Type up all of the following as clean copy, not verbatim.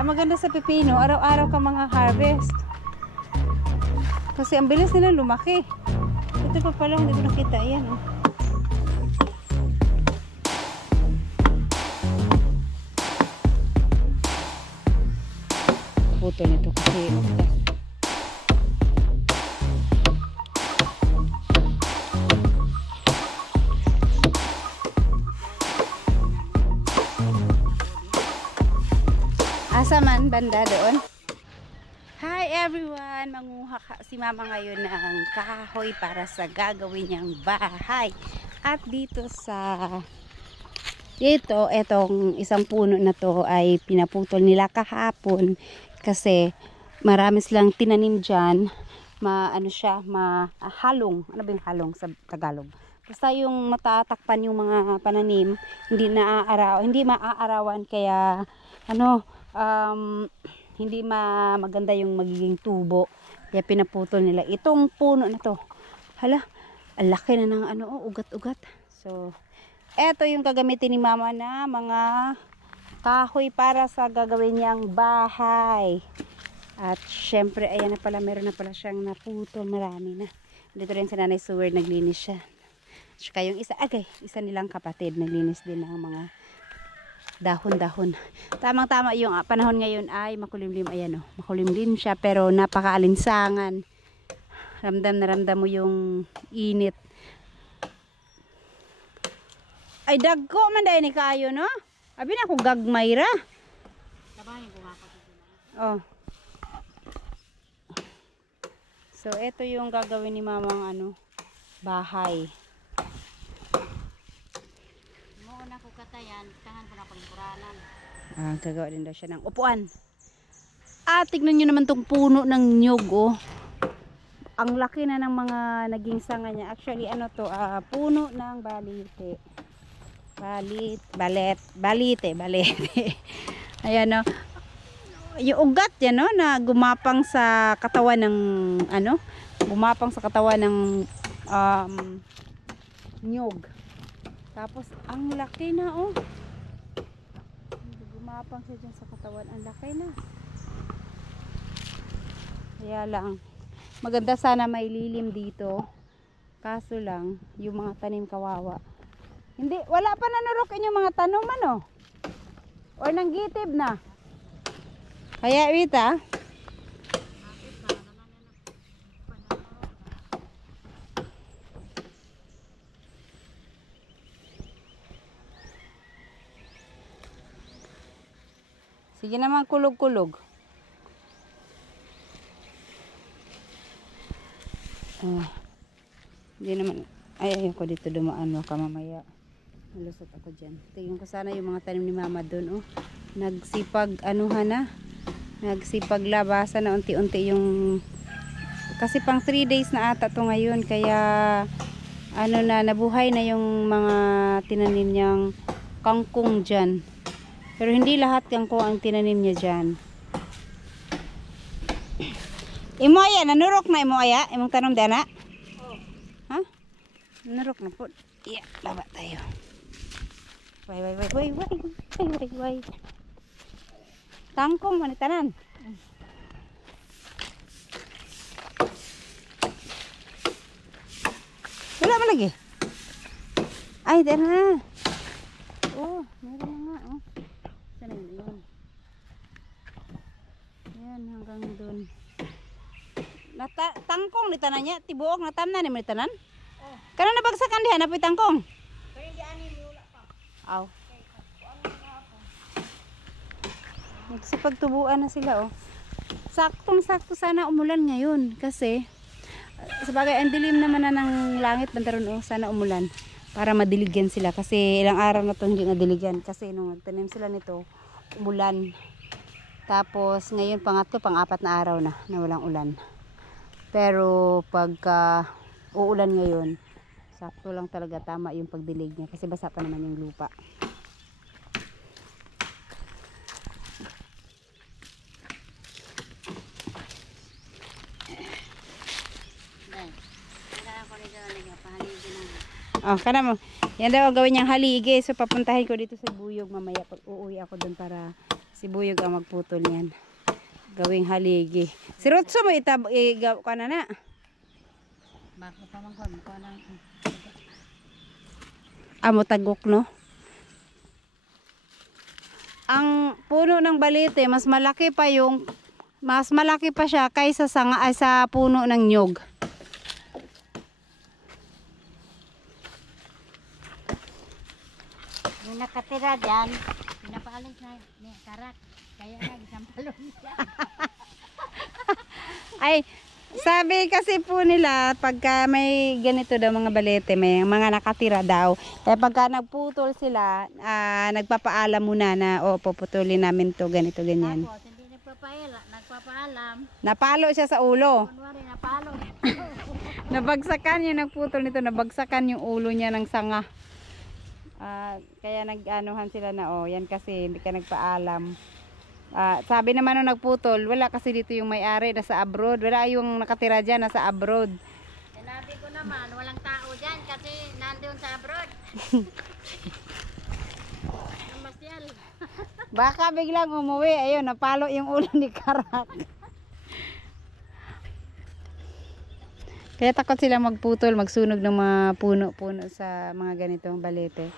Ang maganda sa pipino, araw-araw ka mga harvest. Kasi ang bilis nila lumaki. Ito pa pala, hindi ko nakita. Ayan, oh. Puto nito kasi asa man banda doon. Hi everyone! Manguha si mama ngayon ng kahoy para sa gagawin niyang bahay. At dito etong isang puno na to ay pinaputol nila kahapon kasi marami silang tinanim dyan. Halong. Ano ba yung halong sa Tagalog? Basta yung matatakpan yung mga pananim, hindi maaarawan kaya hindi maganda yung magiging tubo. Kaya pinaputol nila itong puno na to. Hala, ang laki na ng ugat-ugat. So, eto yung gagamitin ni mama na mga kahoy para sa gagawin niyang bahay. At syempre, ayan na pala, meron na pala siyang naputol. Marami na. Dito rin sa Nanay Sewer, naglinis siya. Saka yung isa nilang kapatid, naglinis din ng mga dahon-dahon. Tamang-tama yung panahon ngayon ay makulimlim. Ayan, makulimlim siya pero napakaalinsangan. Ramdam na ramdam mo yung init. Ay dagko man dahil ni kayo, no? Abi na ako gagmayra. Sabahin ko nga ako. Oh. So ito yung gagawin ni mamang bahay. Muna ko katayan, tangan ko na palingkuranan. Gagawa din daw siya ng upuan. Tignan nyo naman tong puno ng nyug, oh. Ang laki na ng mga naging sanga niya. Actually, puno ng balite. Balite. Ayan, no. Yung ugat yan, no, na gumapang sa katawan ng nyug. Tapos ang laki na, oh. Gumapang siya dyan sa katawan. Ang laki na. Kaya lang, maganda sana may lilim dito. Kaso lang, yung mga tanim kawawa. Wala pa nanurok inyong mga tanom, or nanggitib na. Kaya, Wita, sige naman, kulog-kulog. Hindi naman. Ayaw ko dito dumaan. Baka mamaya malusot ako dyan. Tingin ko sana yung mga tanim ni mama dun. Nagsipag nagsipaglabasa na unti-unti yung kasi pang 3 days na ata to ngayon. Kaya nabuhay na yung mga tinanim niyang kangkong dyan. Pero hindi lahat kangkong ang tinanim niya dyan. Imo aya, nanurok na imo aya? Imong tanom dana? Oo. Ha? Nanurok na po. Iya, laba tayo. Way. Kangkong man tanan. Wala man lagi. Ay, dana. Oh, meron na nga, oh. Sana yun. Yan, hanggang dun. Tangkong ni tanan niya, tibuok na tamna ni mo tanan. Oh. Kana nabagsakan diha napoy tangkong. Kaya di ani mo wala pa. Aw. Nagsipagtubuan na sila, oh. Saktong-sakto sana umulan ngayon kasi sabagay ang dilim naman na ng langit bandaron, oh. Sana umulan para madiligan sila kasi ilang araw na to hindi nadiligan kasi nung nagtanim sila nito umulan. Tapos ngayon pang-4 na araw na walang ulan. Pero pagka uulan ngayon, sakto lang talaga, tama yung pagdilig niya kasi basa pa naman yung lupa. Oh, kana mo. Yan daw ang gawin niyang haligi. So papuntahin ko dito sa buyog mamaya pag uuwi ako doon para Si Buyog ang magputol niyan. Gawing haligi. Si Rotso mo igaw ka na. Bako pa man ko lang. Amo tagok no. Ang puno ng balete mas malaki pa siya kaysa sa puno ng nyog. Yung nakatira dyan, pinapaalis na ni karak. Kaya nga, isang palong siya. Ay, sabi kasi po nila, pagka may ganito daw mga balete, may mga nakatira daw. Kaya pagka nagputol sila, nagpapaalam muna na, puputulin namin to, ganito, ganyan. Tapos, hindi nagpapaalam. Napalo siya sa ulo. Kunwari, napalo. Nabagsakan yung nagputol nito, nabagsakan yung ulo niya ng sanga. Kaya nag-anuhan sila na, yan kasi hindi ka nagpaalam. Sabi naman nung nagputol, wala kasi dito yung may-ari, nasa abroad. Wala yung nakatira dyan, nasa abroad. Sinabi ko naman, walang tao dyan kasi nandoon sa abroad. Namasyal. Baka biglang umuwi, ayun, napalo yung ulo ni Karak. Kaya takot sila magputol, magsunog ng mga puno-puno sa mga ganitong balete.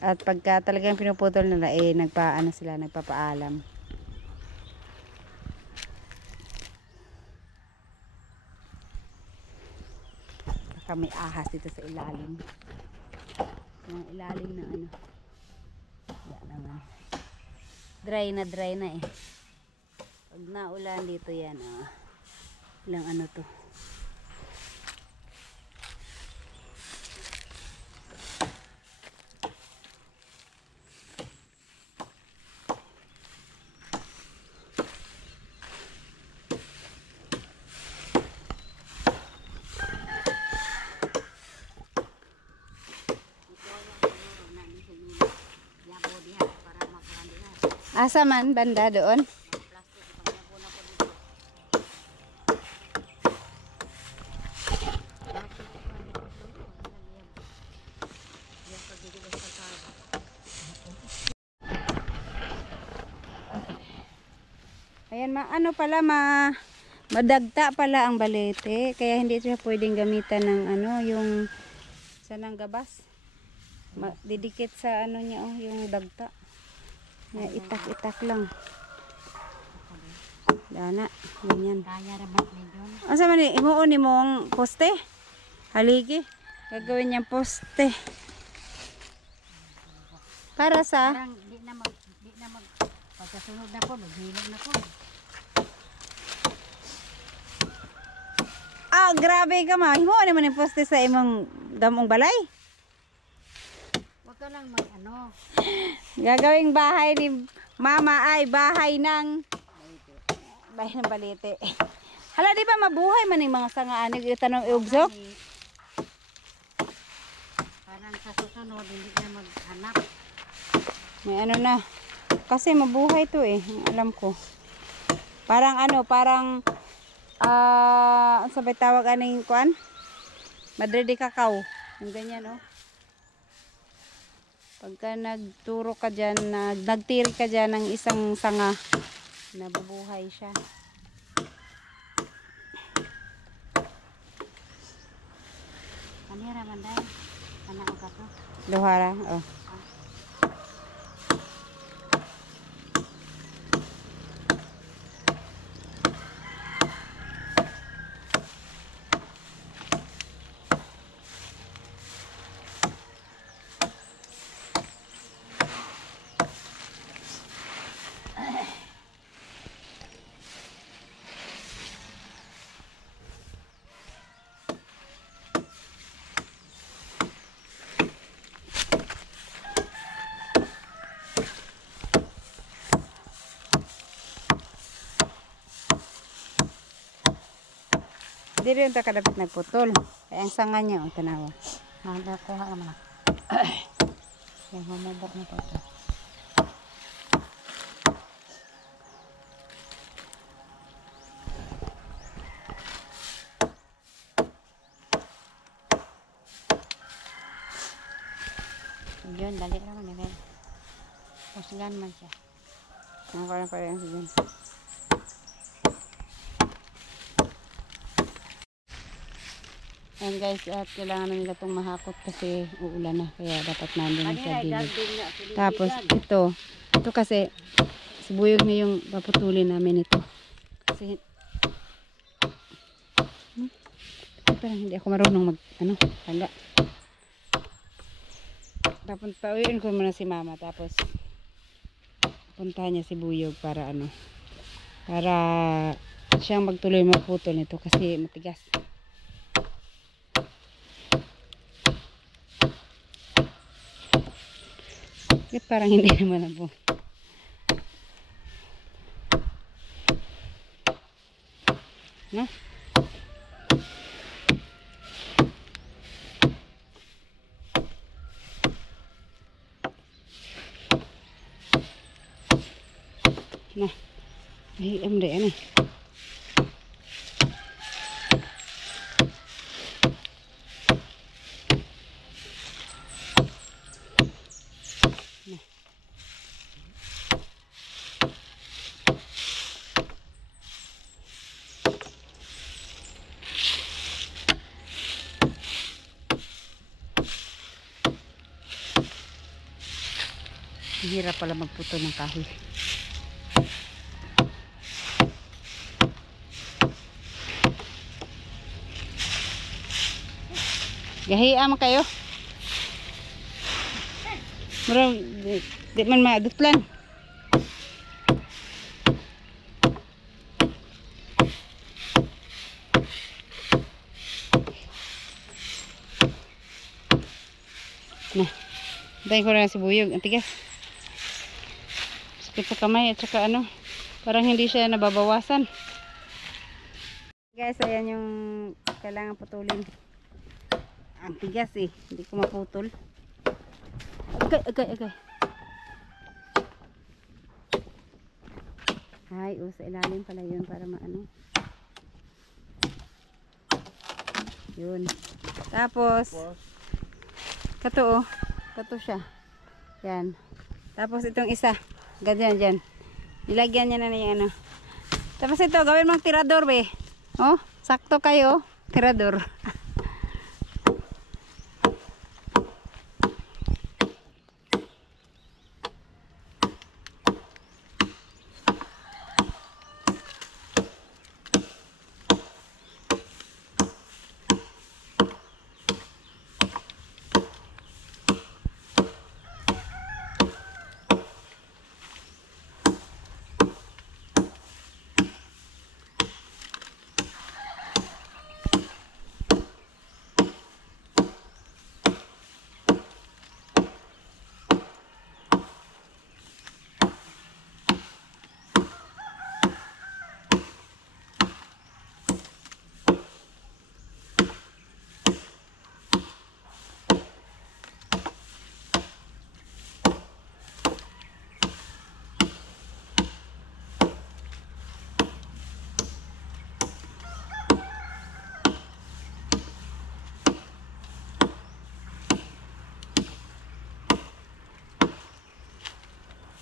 At pagka talagang pinuputol nila, nagpapaalam. Baka may ahas dito sa ilalim. Yung ilalim na ano. Yan naman. Dry na eh. Pag naulan dito yan, ilang ano to. Asa man banda doon? Ayan, ano pala, madagta pala ang balete, kaya hindi siya pwedeng gamitan ng yung sanang gabas. Didikit sa niya, yung dagta. Itak-itak lang. Dana, ganyan. Kaya rabat ni John. Asa man imuon ni mong poste? Haligi. Gagawin niyang poste. Para sa Parang di na mag pagkasunod na po, maghilog na po. grabe ka ma. Himuon naman yung poste sa imong damong balay. Huwag ka lang mag Gagawing bahay ni Mama ay bahay ng balete. Hala, di ba mabuhay man yung mga sangaanig itanong iugsok? Parang sa susunod, hindi na maghanap. May na. Kasi mabuhay to eh. Alam ko. Parang sabay tawag aning kuan? Madre de cacao. Yung ganyan Pagka nagturo ka dyan, nagtiri ka dyan ng isang sanga, nabubuhay siya. Kanira man dahil, kanao ka to. Luhara, Hindi rin ito kadapit nagputol. Kaya ang sanga niya, tanawa. Nada ko ha naman. Yan, mamabok na po ito. Yun, dali naman eh. Pusgan man siya. Nakakuha na pala yan dyan. Ayan guys, at kailangan namin itong mahakot kasi uulan na. Kaya dapat nandun sa gilid. Tapos ito kasi sibuyog na yung paputulin namin ito. Kasi parang hindi ako marunong tanda. Tapos pauwiin ko muna si mama. Tapos puntahan niya si Buyog para para siyang magtuloy magputol nito kasi matigas. Parang hindi naman ako. No? Nah. Ay, ano. Hirap pala magputol ng kahoy. Gahiya man kayo. Murag di man maadutlan. Nah, dahin ko na si Buyog. Ang tigas. Sakit sa kamay at saka parang hindi siya nababawasan. Guys, ayan yung kailangan putulin. Ang tigas hindi ko maputol. Agay. Ay, sa ilalim pala yun para yun. Tapos kato siya. Yan. Tapos itong isa. Ganyan dyan. Nilagyan niya na yung Tapos ito, gawin mong tirador be. Oh, sakto kayo. Tirador.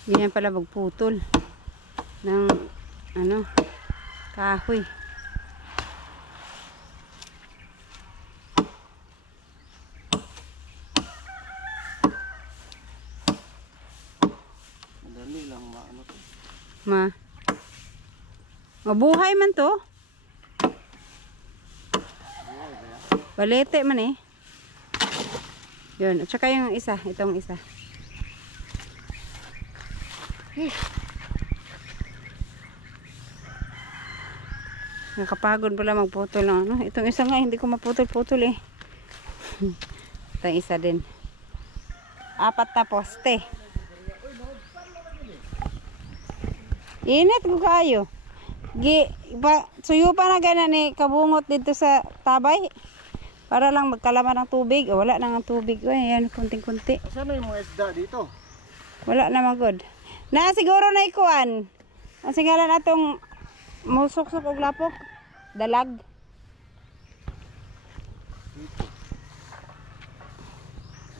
Ganyan pala magputol ng kahoy. Madali lang Mabuhay man to. Balete man Yun, at saka yung isa, itong isa. Nakapagod pala magputol ng Itong isa nga hindi ko maputol-putol Itong isa din. 4 na poste. Init ko kayo. Suyo pa na gana ni kabungot dito sa tabay. Para lang magkalaman ng tubig. Wala na ng tubig. Ayan, kunting-kunti. Saan na yung mga isda dito? Wala na magod. Na siguro na ikuan. Ang singalan atong musuksok og lapok. Dalag.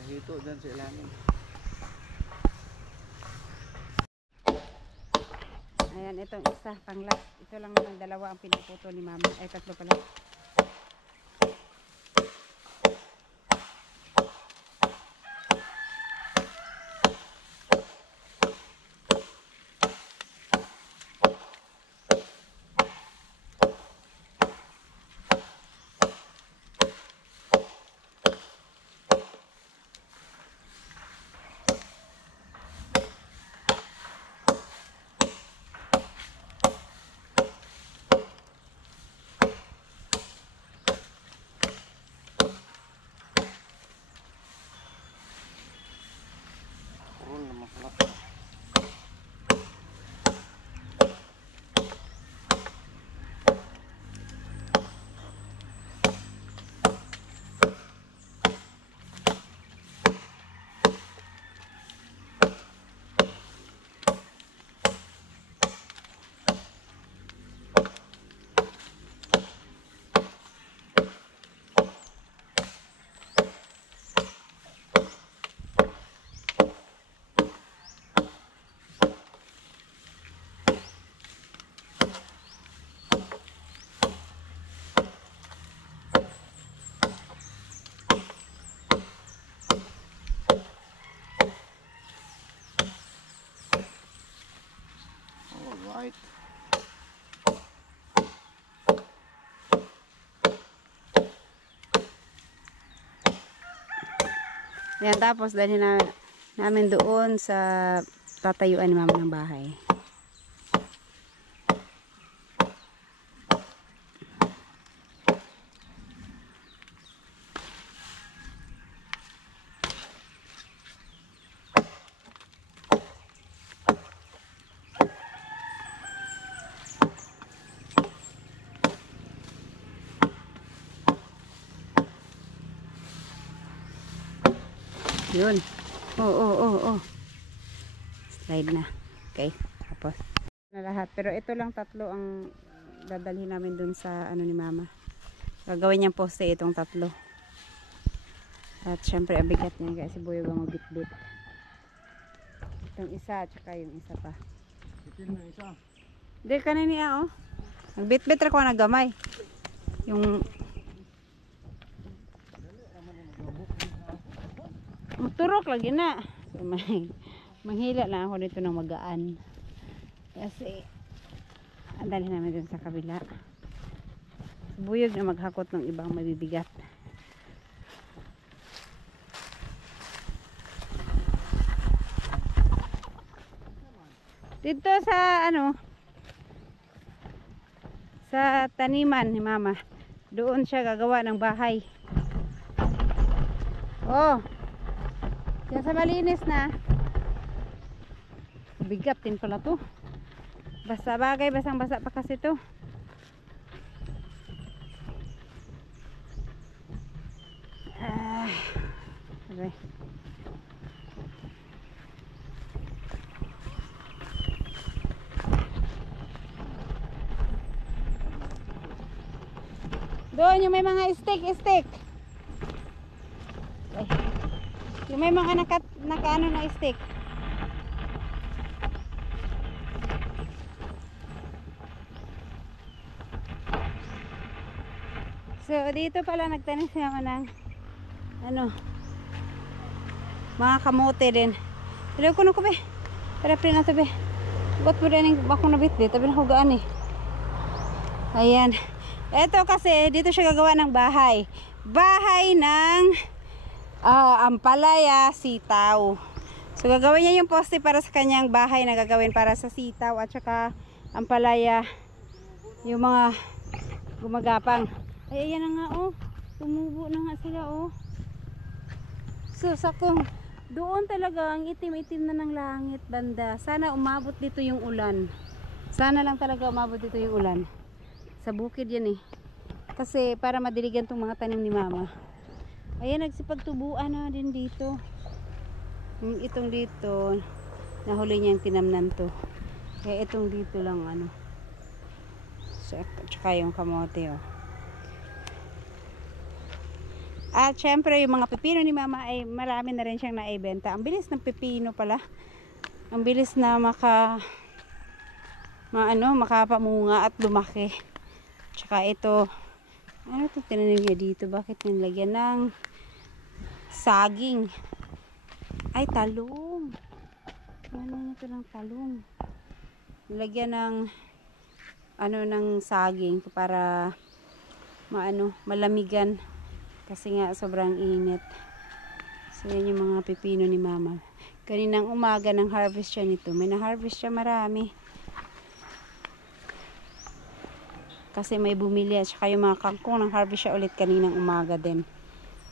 Dito dyan sa ilalim. Ayan, itong isa, pang last. Ito lang naman dalawa ang pinuputol ni mama. Ay, tatlo pala. Purol na masalat. Alright. Yan, tapos dalhin namin doon sa tatayuan ni mama ng bahay. Yun. Oh. Slide na. Okay. Tapos na lahat. Pero ito lang tatlo ang dadalhin namin dun sa ano ni mama. Gagawin niyang poste itong tatlo. At syempre abigat niya kasi buyo ang magbitbit. Itong isa at saka yung isa pa. Itin na isa. Hindi kanini oh. Nagbitbit ra ko na gamay. Yung turok lagi na. So, manghila lang ako dito ng magaan. Kasi andalhin namin dun sa kabila. Buyog na maghakot ng ibang mabibigat. Dito sa ano, sa taniman ni mama. Doon siya gagawa ng bahay. Oh. Yan sa malinis na. Bigat din pala to. Basta bagay, basang basa pa kasi to. Okay. Doon yung may mga stick. Okay. Yung may mga nakaano na stick. So dito pala nagtanim siya ng ano, mga kamote din. Pero kuno ko be. Para pre na to be. Got mo rin yung bakong nabitbit. Tabi na hugaan eh. Ayan. Ito kasi dito siya gagawa ng bahay. Bahay ng ampalaya, sitaw. So gagawin niya yung poste para sa kanyang bahay na gagawin para sa sitaw at saka ampalaya, yung mga gumagapang. Ay ayan na nga oh, tumubo na nga sila oh. So sakong doon talaga ang itim-itim na ng langit banda. Sana umabot dito yung ulan. Sana lang talaga umabot dito yung ulan. Sa bukid yan eh. Kasi para madiligan tong mga tanim ni mama. Ayan, nagsipagtubuan na din dito. Itong dito, nahuli niya yung tinamnan to. Kaya itong dito lang ano. Tsaka yung kamote oh. At syempre yung mga pepino ni mama ay marami na rin siyang naibenta. Ang bilis ng pepino pala. Ang bilis na makapamunga at lumaki. Tsaka ito, ano ito tinanim niya dito? Bakit nilagyan ng saging? Ay, talong. Ano ito ng talong? Nilagyan ng ng saging para malamigan kasi nga sobrang init. So yan yung mga pipino ni mama. Kaninang umaga nang harvest siya nito. May na-harvest siya marami. Kasi may bumili at saka yung mga kangkong nang harvest siya ulit kaninang umaga din.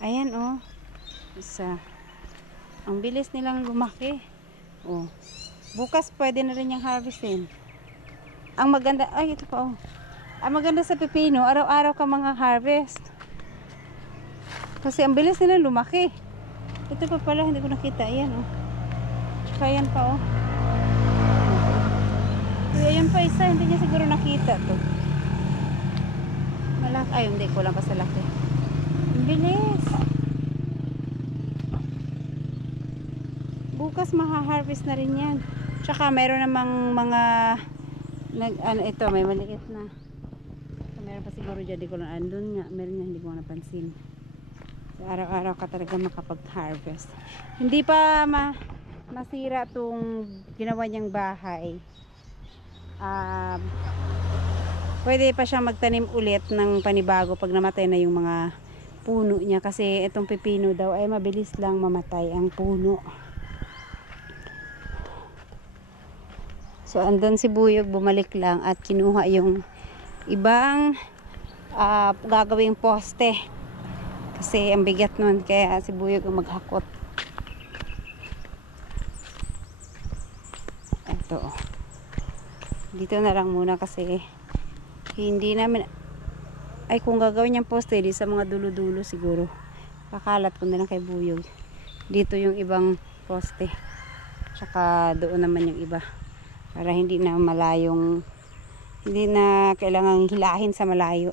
Ayan oh. Isa. Ang bilis nilang lumaki. Oh. Bukas pwede na rin yung harvestin. Ang maganda, ay ito pa oh. Ang maganda sa pipino, araw-araw ka mga harvest. Kasi ang bilis nilang lumaki. Ito pa pala, hindi ko nakita. Ayan oh. Tsaka yan pa oh. Ayan pa isa, hindi niya siguro nakita to. Malaki, ay hindi ko lang pa sa laki. Ang bilis. Bukas maha-harvest na rin yan. Tsaka mayroon namang mga ito may maliit na. So, meron pa siguro dyan, di ko lang andun nga. Meron nga, hindi ko napansin. So, araw-araw ka talaga makapag-harvest. Hindi pa masira tong ginawa niyang bahay. Pwede pa siyang magtanim ulit ng panibago pag namatay na yung mga puno niya. Kasi itong pipino daw ay mabilis lang mamatay ang puno. So andun si Buyog, bumalik lang at kinuha yung ibang gagawing poste. Kasi ang bigat nun, kaya si Buyog ang maghakot. Ito. Dito na lang muna kasi hindi namin, ay kung gagawin niyang poste, di sa mga dulo-dulo siguro. Kakalat ko na lang kay Buyog. Dito yung ibang poste. Tsaka doon naman yung iba. Para hindi na malayong, hindi na kailangang hilahin sa malayo.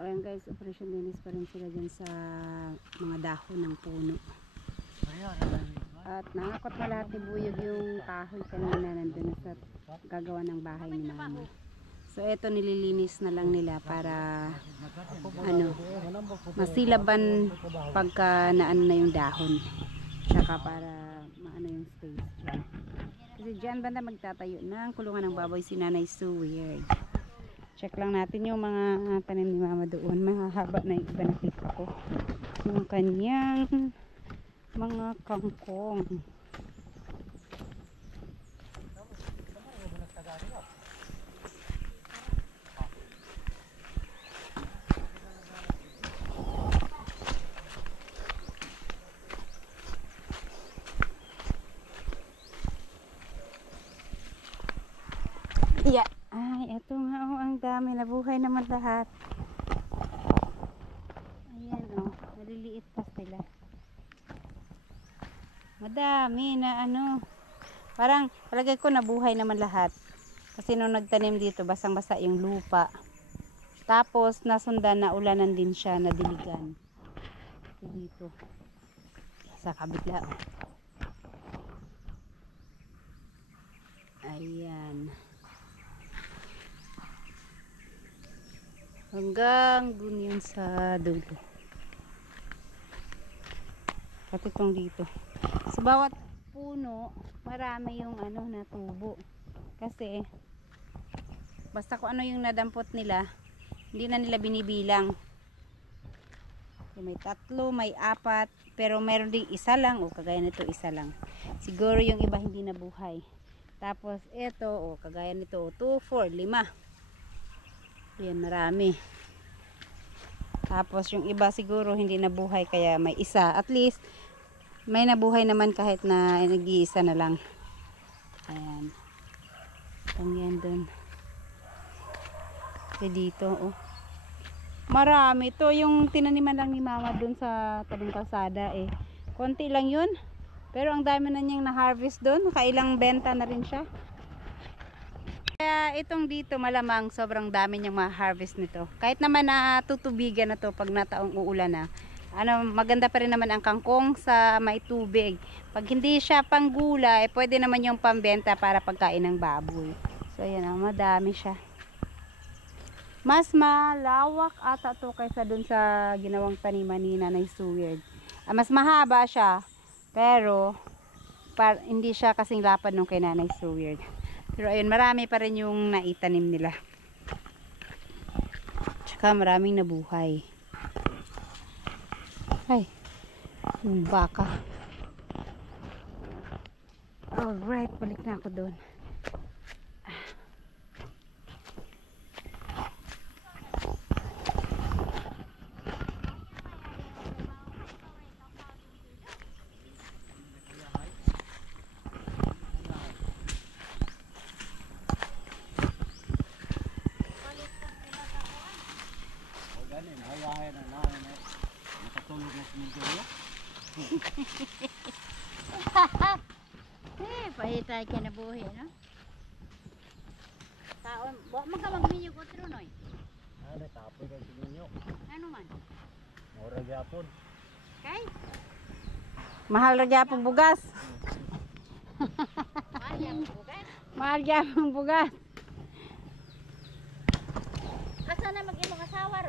Ayan guys, Operation Dennis pa rin sila dyan sa mga dahon ng puno. At nakakot na lahat ni Buyog yung kahoy kanina nandun sa gagawa ng bahay ni mama. So eto nililinis na lang nila para masilaban pagka naano na yung dahon. Tsaka para maano yung space dyan. Kasi dyan banda magtatayo ng kulungan ng baboy si Nanay Sue. Weird. Check lang natin yung mga tanim ni mama doon. Mahahaba na yung iba nakita ko. Yung kanyang mga kangkong. Yeah. Ay, eto nga oh, ang dami. Nabuhay naman lahat. Ayan oh, maliliit pa sila. Madami na parang palagay ko nabuhay naman lahat. Kasi nung nagtanim dito, basang-basa yung lupa. Tapos nasundan na ulanan din siya, nadiligan. Dito. Sa kabila. Ayan. Hanggang dun yun sa dulo. Pati itong dito. Sa bawat puno, marami yung na tubo. Kasi, basta kung ano yung nadampot nila, hindi na nila binibilang. So, may 3, may 4, pero meron ding isa lang, o kagaya nito isa lang. Siguro yung iba hindi nabuhay. Tapos ito, o kagaya nito, 2, 4, 5. Yan, marami. Tapos yung iba siguro hindi nabuhay kaya may isa. At least may nabuhay naman kahit na nag-iisa na lang. Ayan. Yan dun. So dito oh. Marami. To yung tinaniman lang ni mama dun sa tabing kalsada eh. Konti lang yun. Pero ang dami na niyang na-harvest dun. Nakailang benta na rin siya. Kaya itong dito malamang sobrang dami niyang ma-harvest nito. Kahit naman na tutubigan na to pag nataong uulan na. maganda pa rin naman ang kangkong sa may tubig. Pag hindi siya panggulay, pwede naman yung pambenta para pagkain ng baboy. So ayan, madami siya. Mas malawak ata to kaysa dun sa ginawang taniman ni Nanay Suwird. Mas mahaba siya, pero hindi siya kasing lapad nung kay Nanay Suwird. Pero ayun, marami pa rin yung naitanim nila. Tsaka maraming nabuhay. Ay, yung baka. Alright, balik na ako doon. Hayahin na namin eh. Nakatulog na simenteryo. Pahitay ka na buhi, no? Taon, buwak man ka magminyo ko trunoy. Ano, tapoy ka sa ninyo. Ano man? Mura gyapon. Kay? Mahal na gyapong bugas. Mariam, bukan? Mahal gyapong bugas. Asa na mag-imong asawa ro?